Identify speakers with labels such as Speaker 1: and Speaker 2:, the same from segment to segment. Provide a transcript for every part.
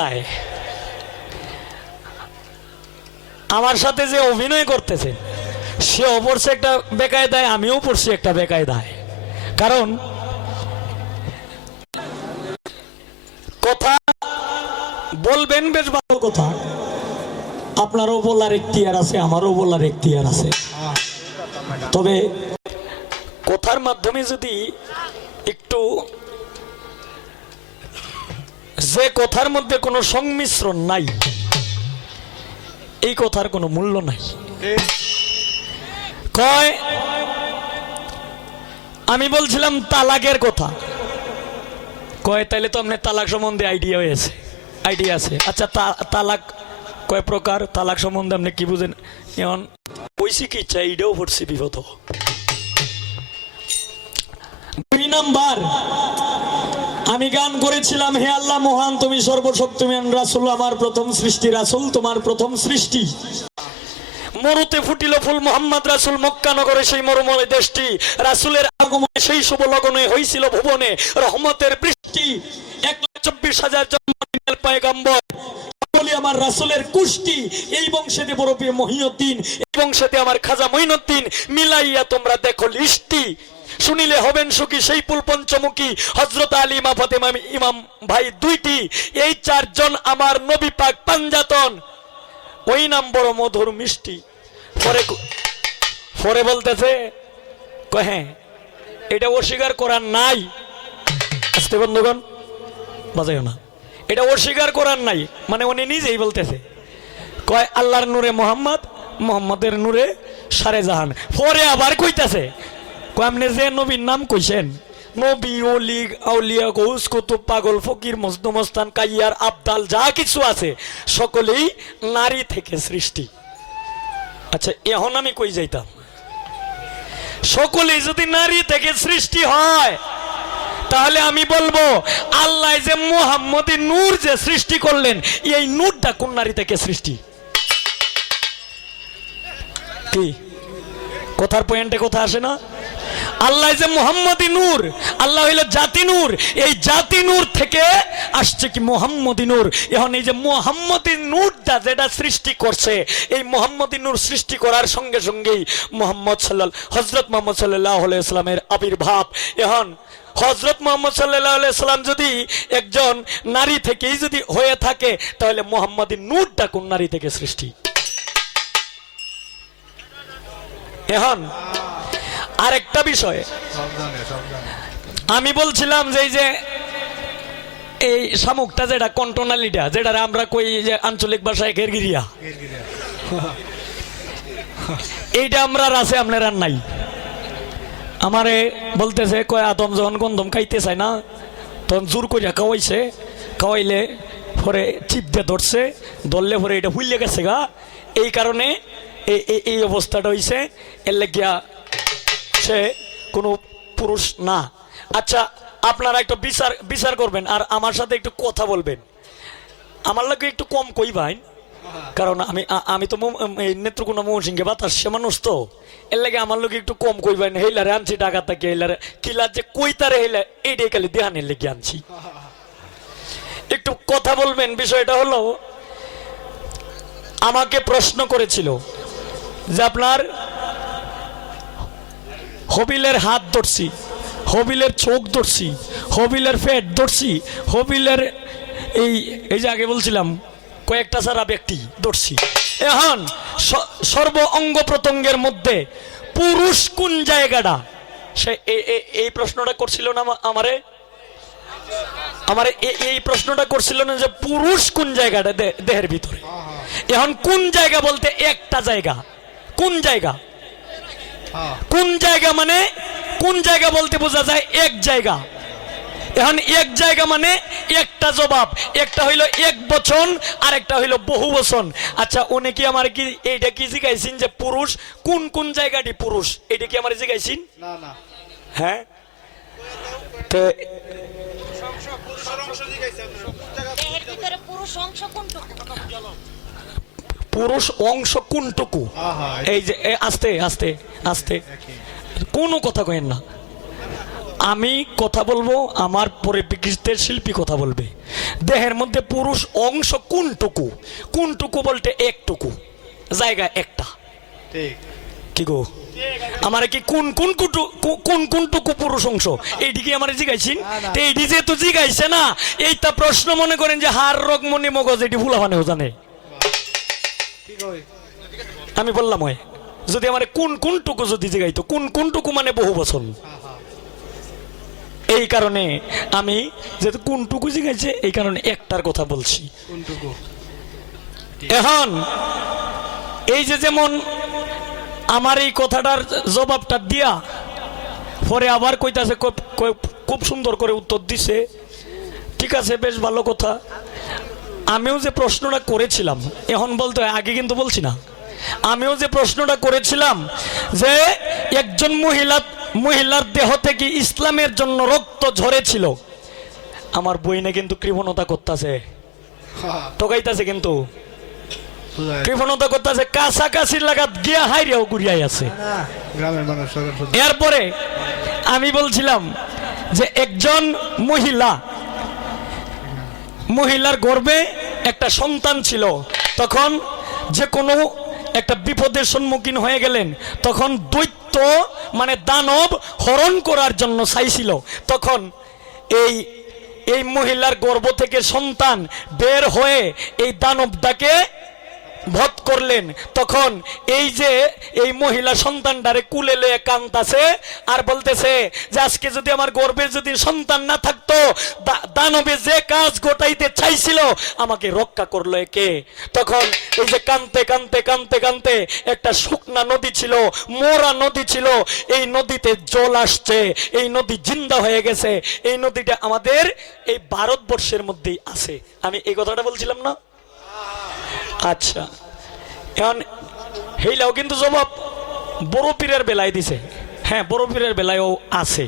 Speaker 1: দেয় আমার সাথে যে অভিনয় করতেছে, সে পড়ছে একটা বেকায় দেয় আমিও পড়ছি একটা বেকায় দেয় কারণ, কথা বলবেন বেশ ভালো কথা। আপনারও বলার এখতিয়ার আছে, আমারও বলার এখতিয়ার আছে। তবে, কথার মাধ্যমে যদি একটু যে কথার মধ্যে কোনো সংমিশ্রণ নাই, এই কথার কোনো মূল্য নাই। কয়, আমি বলছিলাম তালাকের কথা। কয়, তাইলে তো আপনার তালাক সম্বন্ধে আইডিয়া হয়েছে, আইডিয়া আছে। আচ্ছা তালাক কয় প্রকার? তালাক সম্বন্ধে আপনি কি বুঝেন? এমন কি ইচ্ছা এইটাও পড়ছি বিপদ। দুই নাম্বার, আমি গান করেছিলাম, হে আল্লাহ মহান, তুমি সর্বশক্তিমান রাসুল, আমার প্রথম সৃষ্টি রাসুল, তোমার প্রথম সৃষ্টি। মরুতে ফুটিল ফুল মোহাম্মদ রাসুল মক্কানগরে সেই মরুময় দেশটি, রাসুলের আগমনে সেই শুভ লগনে হয়েছিল ভুবনে, রহমতের বৃষ্টি। এক লাখ চব্বিশ হাজার জন্ম, পায়গাম্বর। বলি, আমার রাসুলের কুষ্টি, এই বংশেতে বরফে মহিউদ্দিন, এই বংশেতে আমার খাজা মঈনুদ্দিন, মিলাইয়া তোমরা দেখো লিস্টি। শুনিলে হবেন সুখী সেই পুল পঞ্চমুখী হজরত আলী মা ফাতেমা ইমাম ভাই দুইটি, এই চারজন আমার নবী পাক পাঞ্জাতন। ওই নাম বড় মধুর মিষ্টি। পরে পরে বলতেছে হ্যাঁ এটা অস্বীকার করার নাই। আসতে বন্ধুগণ, বাজাইও না। এটা অস্বীকার করার নাই। মানে উনি নিজেই বলতেছে। কয়, আল্লাহর নূরে মোহাম্মদ, মোহাম্মদের নূরে সারে জাহান। পরে আবার কইতাছে। কয়, আপনি যে নবীর নাম কইছেন, নবী ওলি আউলিয়া গৌস কুতুব, পাগল, ফকির মজদুমস্তান কাইয়ার, আবদাল, যা কিছু আছে, সকলেই নারী থেকে সৃষ্টি। আচ্ছা এখন আমি কই যাইতাম? সকলেই যদি নারী থেকে সৃষ্টি হয় তাহলে আমি বলব, আল্লাহ যে মোহাম্মদী নূর যে সৃষ্টি করলেন, এই নূরটা কোন নারী থেকে সৃষ্টি? কি? কথার পয়েন্টে কথা আসে না? আল্লাহ যে মোহাম্মদী নূর, আল্লাহ হইল জাতি নূর, এই জাতি নূর থেকে আসছে কি মোহাম্মদী নূর? এখন এই যে মোহাম্মদী নূরটা যেটা সৃষ্টি করছে, এই মোহাম্মদী নূর সৃষ্টি করার সঙ্গে সঙ্গেই মোহাম্মদ সাল্লাল হজরত মোহাম্মদ সাল্লাহ ইসলামের আবির্ভাব। এখন হজরত মোহাম্মদ সাল্লাহ সাল্লাম যদি একজন নারী থেকেই যদি হয়ে থাকে তাহলে মোহাম্মদী নূরটা কোন নারী থেকে সৃষ্টি? এখন আরেকটা বিষয়। আমি বলছিলাম যে এই যে এই শামুকটা যেটা কন্টনালিটা যেটা আমরা কই যে আঞ্চলিক ভাষায় ঘেরগিরিয়া এইটা আমরা রাসে আপনারা নাই। আমারে বলতেছে, কয়, আদম যখন গন্ধম খাইতে চায় না, তখন জোর করিয়া খাওয়াইছে। খাওয়াইলে পরে চিপ দিয়ে ধরছে, ধরলে পরে এটা হুইলে গেছে গা। এই কারণে এই অবস্থাটা হইছে। এর লাগিয়া সে কোনো পুরুষ না। আচ্ছা আপনারা একটু বিচার বিচার করবেন আর আমার সাথে একটু কথা বলবেন। আমার লাগে একটু কম কই ভাই কারণ আমি আমি তো নেত্রকোনা বাতাস সে মানুষ তো। এর লাগে আমার লোক একটু কম কইবেন হেলারে আনছি টাকা থেকে হেলারে কিলার যে কইতারে হেলা এইটাই খালি দেহানের লেগে আনছি। একটু কথা বলবেন, বিষয়টা হলো, আমাকে প্রশ্ন করেছিল যে আপনার হবিলের হাত ধরছি, হবিলের চোখ ধরছি, হবিলের পেট ধরছি, হবিলের এই এই যে আগে বলছিলাম কয়েকটা সারা ব্যক্তি ধরছি। এখন সর্ব অঙ্গ প্রত্যঙ্গের মধ্যে পুরুষ কোন জায়গাটা? সে এই প্রশ্নটা করছিল না আমা- আমারে? আমার এই প্রশ্নটা করছিল না যে পুরুষ কোন জায়গাটা দেহের ভিতরে? এখন কোন জায়গা বলতে একটা জায়গা? কোন জায়গা? কোন জায়গা মানে কোন জায়গা বলতে বোঝা যায় এক জায়গা। এখন এক জায়গা মানে একটা জবাব। একটা হইল এক বচন আর একটা হইল বহু বচন। আচ্ছা উনি কি আমার কি এইটা কি জিগাইছেন যে পুরুষ? কোন কোন জায়গাটি পুরুষ? এটা কি আমার জিগাইছেন?
Speaker 2: না না।
Speaker 1: হ্যাঁ? তো
Speaker 3: পুরুষ অংশ কোনটুকু?
Speaker 1: এই যে আস্তে আস্তে আস্তে। কোনো কথা কয়েন না। আমি কথা বলব আমার পরিপ্রেক্ষিতের শিল্পী কথা বলবে। দেহের মধ্যে পুরুষ অংশ কোনটুকু? কোনটুকু বলতে একটুকু? জায়গা একটা। কি গো? আমার কি কোন কোন কোন কোনটুকু পুরুষ অংশ? এইদিকে আমার জিগাইছেন? তো এইটি যেহেতু জিগাইছে না এইটা প্রশ্ন মনে করেন যে হার রোগ মনি মগজ এটি ভুলা মানে জানে। আমি বললাম হয় যদি আমার কোন কোনটুকু যদি জিগাইতো কোন কোনটুকু মানে বহু বছর এই কারণে আমি যেহেতু কোনটুকু জিগাইছে এই কারণে একটার কথা বলছি।
Speaker 2: কোনটুকু?
Speaker 1: এখন এই যে যেমন আমার এই কথাটার জবাবটা দিয়া পরে আবার কইতাছে খুব সুন্দর করে উত্তর দিছে। ঠিক আছে বেশ ভালো কথা। আমিও যে প্রশ্নটা করেছিলাম এখন বলতে আগে কিন্তু বলছি না। আমিও যে প্রশ্নটা করেছিলাম যে একজন মহিলা মহিলার দেহ থেকে ইসলামের জন্য রক্ত ঝরেছিল। আমার বইনে কিন্তু কৃপণতা করতেছে। টোকাইতাছে কিন্তু। কৃপণতা করতেছে কাছাকাছি লাগাত গিয়া হাইরেও আছে।
Speaker 2: শুধু
Speaker 1: এরপরে আমি বলছিলাম যে একজন মহিলা মহিলার গর্ভে একটা সন্তান ছিল তখন যে কোনো একটা বিপদের সম্মুখীন হয়ে গেলেন তখন দৈত্য মানে দানব হরণ করার জন্য চাইছিল। তখন এই এই মহিলার গর্ভ থেকে সন্তান বের হয়ে এই দানবটাকে বধ করলেন, তখন এই যে এই মহিলা সন্তানটারে কুলে লয়ে কান্তাছে আর বলতেছে যে, আজকে যদি আমার গর্ভের যদি সন্তান না থাকতো দানবে যে কাজ গোটাইতে চাইছিল, আমাকে রক্ষা করল একে। তখন এই যে কানতে কানতে কানতে কানতে একটা শুকনা নদী ছিল, মোরা নদী ছিল, এই নদীতে জল আসছে, এই নদী জিন্দা হয়ে গেছে, এই নদীটা আমাদের এই ভারতবর্ষের মধ্যেই আছে। আমি এই কথাটা বলছিলাম না? আচ্ছা। এখন হেইলাও কিন্তু জবাব বড় পীরের বেলায় দিছে। হ্যাঁ বড় পীরের বেলায়ও আছে।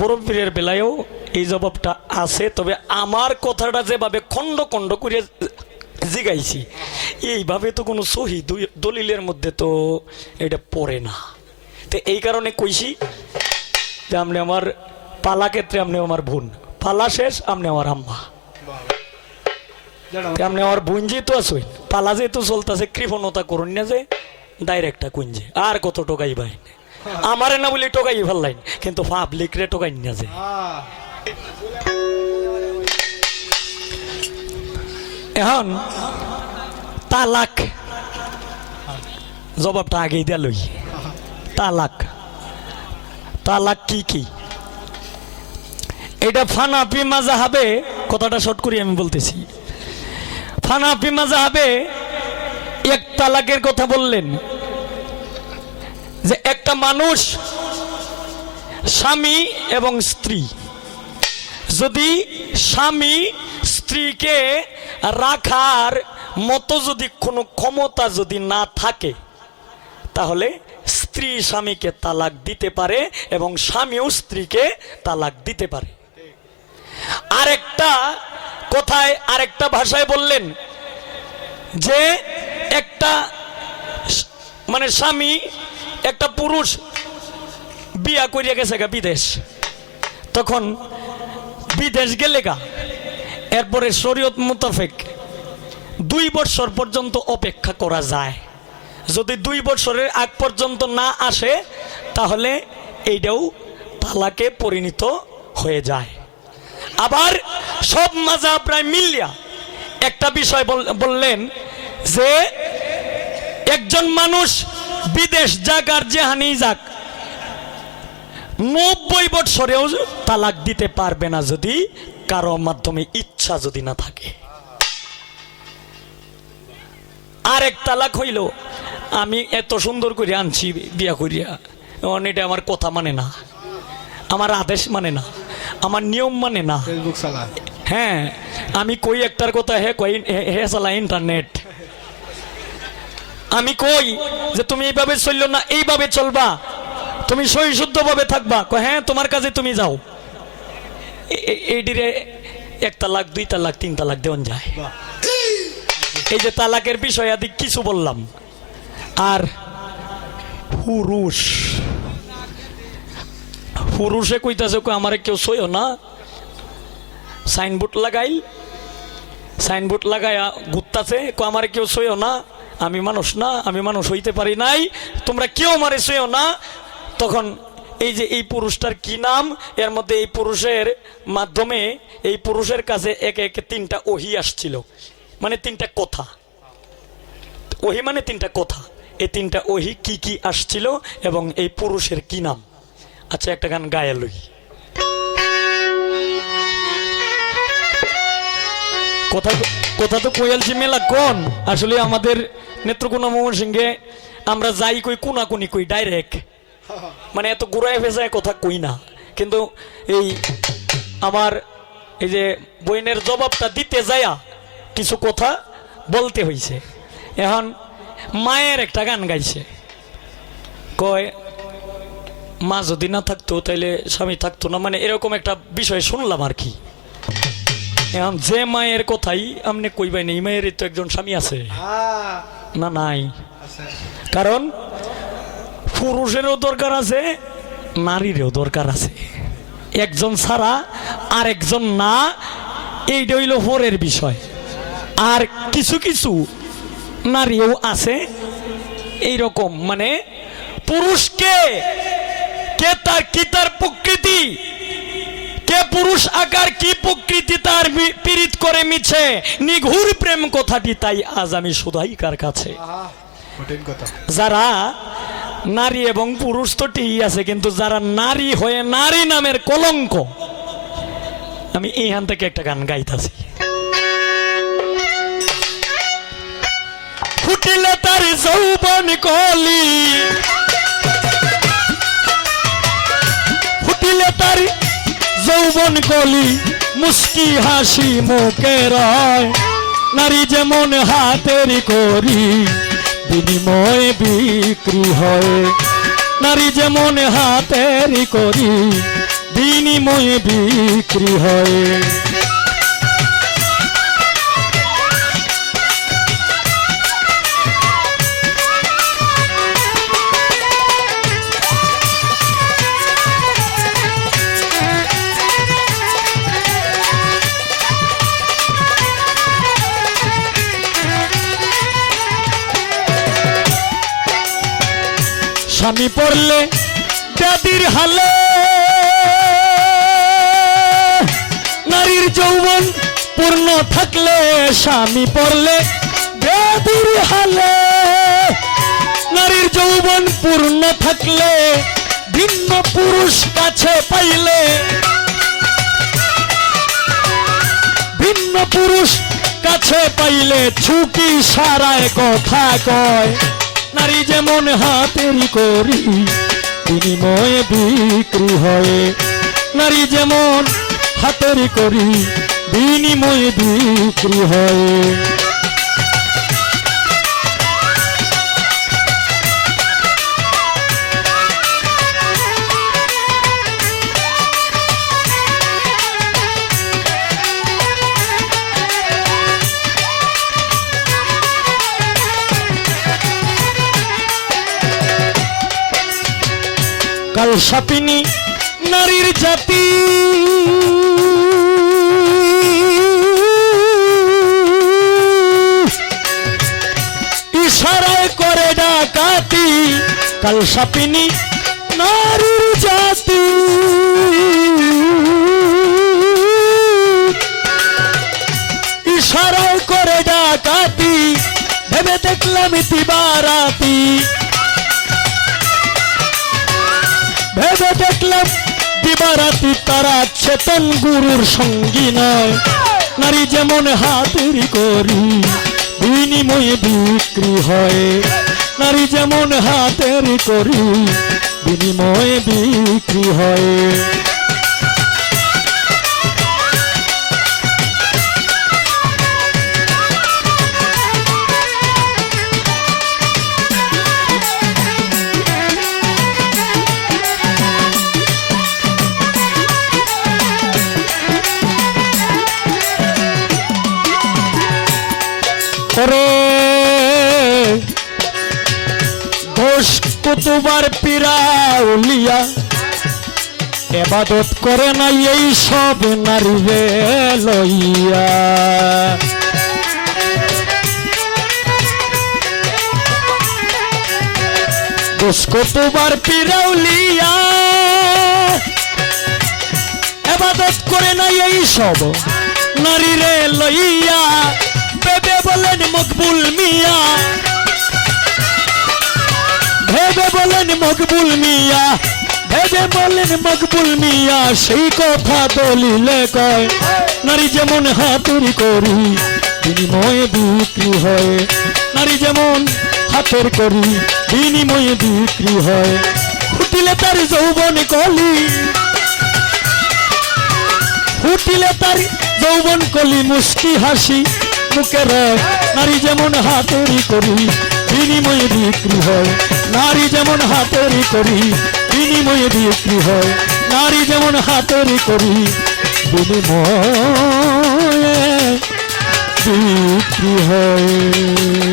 Speaker 1: বড় পীরের বেলায়ও এই জবাবটা আছে, তবে আমার কথাটা যেভাবে খণ্ড খণ্ড করে জিগাইছি, এইভাবে তো কোনো সহি দলিলের মধ্যে তো এটা পড়ে না। তো এই কারণে কইছি যে আপনি আমার পালা ক্ষেত্রে আপনি আমার বোন, পালা শেষ আপনি আমার আম্মা। আপনি আমার বোন যেহেতু আসুন পালা যেহেতু চলতেছে, কৃপণতা করুন না যে ডাইরেক্টটা কুঞ্জে আর কত টোকাই ভাই। আমারে না বলি টোকাই ফেললাইন, কিন্তু পাবলিক রে টোকাই না যে। এখন, তালাক। জবাবটা আগেই দিয়া লই। তালাক। তালাক কি কি? এটা ফানাপি মাজা হবে কথাটা শর্ট করি আমি বলতেছি। ফানাপি মাজা হবে এক তালাকের কথা বললেন যে একটা মানুষ স্বামী এবং স্ত্রী। যদি স্বামী স্ত্রীকে রাখার মতো যদি কোনো ক্ষমতা যদি না থাকে, তাহলে স্ত্রী স্বামীকে তালাক দিতে পারে এবং স্বামীও স্ত্রীকে তালাক দিতে পারে। আরেকটা কথায় আরেকটা ভাষায় বললেন? যে একটা মানে স্বামী, একটা পুরুষ বিয়া করিয়া গেছে গা বিদেশ। তখন বিদেশ গেলে গা, এরপরে শরীয়ত মোতাফেক দুই বছর পর্যন্ত অপেক্ষা করা যায়। যদি দুই বছরের আগ পর্যন্ত না আসে, তাহলে এইটাও তালাকে পরিণত হয়ে যায়। আবার সব মাজা প্রায় মিলিয়া একটা বিষয় বল- বললেন যে একজন মানুষ বিদেশ যাক আর যেহানি যাক, নব্বই বৎসরেও তালাক দিতে পারবে না যদি কারও মাধ্যমে ইচ্ছা যদি না থাকে। আরেক তালাক হইল, আমি এত সুন্দর করে আনছি, বিয়া করিয়া। এটা আমার কথা মানে না। আমার আদেশ মানে না আমার নিয়ম মানে না। হ্যাঁ আমি কই একটার কথা হে কই হে- চালা ইন্টারনেট আমি কই যে তুমি এইভাবে চলল না এইভাবে চলবা। তুমি সহি শুদ্ধ ভাবে থাকবা হ্যাঁ তোমার কাজে তুমি যাও। এইটিরে এক তালাক দুই তালাক তিন তালাক দেওয়ান যায়। এই যে তালাকের বিষয় আদি কিছু বললাম। আর পুরুষ। পুরুষে কইতাছে কই, আমারে কেউ সইও না। সাইনবোর্ড লাগাইল। সাইনবোর্ড লাগাইয়া ঘুরতাছে কো আমারে কেউ সইও না। আমি মানুষ না, আমি মানুষ হইতে পারি নাই। তোমরা কেউ আমারে সইও না। তখন এই যে এই পুরুষটার কি নাম, এর মধ্যে এই পুরুষের মাধ্যমে এই পুরুষের কাছে একে একে তিনটা ওহি আসছিল। মানে তিনটা কথা। ওহি মানে তিনটা কথা। এই তিনটা ওহি কি কি আসছিল এবং এই পুরুষের কি নাম? আচ্ছা একটা গান গায়ে লই। কথা কথা তো কোয়ালছি মেলা কোন। আসলে আমাদের নেত্রকোনা মোহন সিংহে আমরা যাই কই, কোনাকুনি কই ডাইরেক্ট মানে এত ঘুরায় ফেসায় কথা কই না। কিন্তু এই আমার এই যে বইনের জবাবটা দিতে যায়া কিছু কথা বলতে হইছে। এখন মায়ের একটা গান গাইছে। কয় মা যদি না থাকতো তাইলে স্বামী থাকতো না। মানে এরকম একটা বিষয় শুনলাম আর কি। যে মায়ের কথাই আপনি কইবাই নেই মায়ের তো একজন স্বামী আছে। না নাই। কারণ পুরুষেরও দরকার আছে নারীরও দরকার আছে। একজন ছাড়া আর একজন না এইটা হইল পরের বিষয়। আর কিছু কিছু নারীও আছে এই রকম মানে পুরুষকে কে তার, কি তার প্রকৃতি? কে পুরুষ আকার, কি প্রকৃতি তার পীড়িত করে মিছে? নিঘুর প্রেম কথাটি তাই আজ আমি সুধাইকার কাছে। যারা নারী এবং পুরুষ তো ঠিকই আছে, কিন্তু যারা নারী হয়ে নারী নামের কলঙ্ক, আমি এইখান থেকে একটা গান গাইতাছি। ফুটিলে তার যৌবন কলি তার যৌবন কলি, মুস্কি হাসি মুখে রয়। নারী যেমন হাতের করি, বিনিময় বিক্রি হয়। নারী যেমন হাতের করি, বিনিময় বিক্রি হয়। স্বামী পড়লে ব্যাধির হালে। নারীর যৌবন পূর্ণ থাকলে স্বামী পড়লে ব্যাধির হালে। নারীর যৌবন পূর্ণ থাকলে ভিন্ন পুরুষ কাছে পাইলে। ভিন্ন পুরুষ কাছে পাইলে ছুটি সারায় কথা কয়। নারী যেমন হাতের করি বিনিময়ে বিক্রি হয়। নারী যেমন হাতের করি বিনিময়ে বিক্রি হয়। কাল সাপিনী নারীর জাতি। ইশারায় করে ডাকাতি, কাল সাপিনী নারীর জাতি। ইশারায় করে ডাকাতি, ভেবে দেখলাম ইতিবারাতি ভেবে দেখলাম দিবারাতি তারা চেতন গুরুর সঙ্গী নয়। নারী যেমন হাতের করি, বিনিময়ে বিক্রি হয়। নারী যেমন হাতের করি, বিনিময়ে বিক্রি হয়। কুতুবার পিরাউলিয়া এবাদত করে নাই এই সব নারী রে লইয়া। দুষ্কটুবার পিরাউলিয়া এবাদত করে নাই এই সব নারী রে লইয়া। বেবে বলেন, মকবুল মিয়া ভেবে বলেন মকবুল মিয়া, ভেবে বলেন মকবুল মিয়া, সেই কথা দলিলে কয়, নারী যেমন হাতুড়ি করি, বিনিময়ে বিক্রি হয়। নারী যেমন হাতের করি, বিনিময়ে বিক্রি হয়। ফুটিলে তার যৌবন কলি, ফুটিলে তার যৌবন কলি মুস্কি হাসি মুখে রয়। নারী যেমন হাতেরই করি, বিনিময়ে বিক্রি হয়। নারী যেমন হাতেরই করি বিনিময়ে বিক্রি হয়। নারী যেমন হাতেরই করি বিনিময়ে বিক্রি হয়।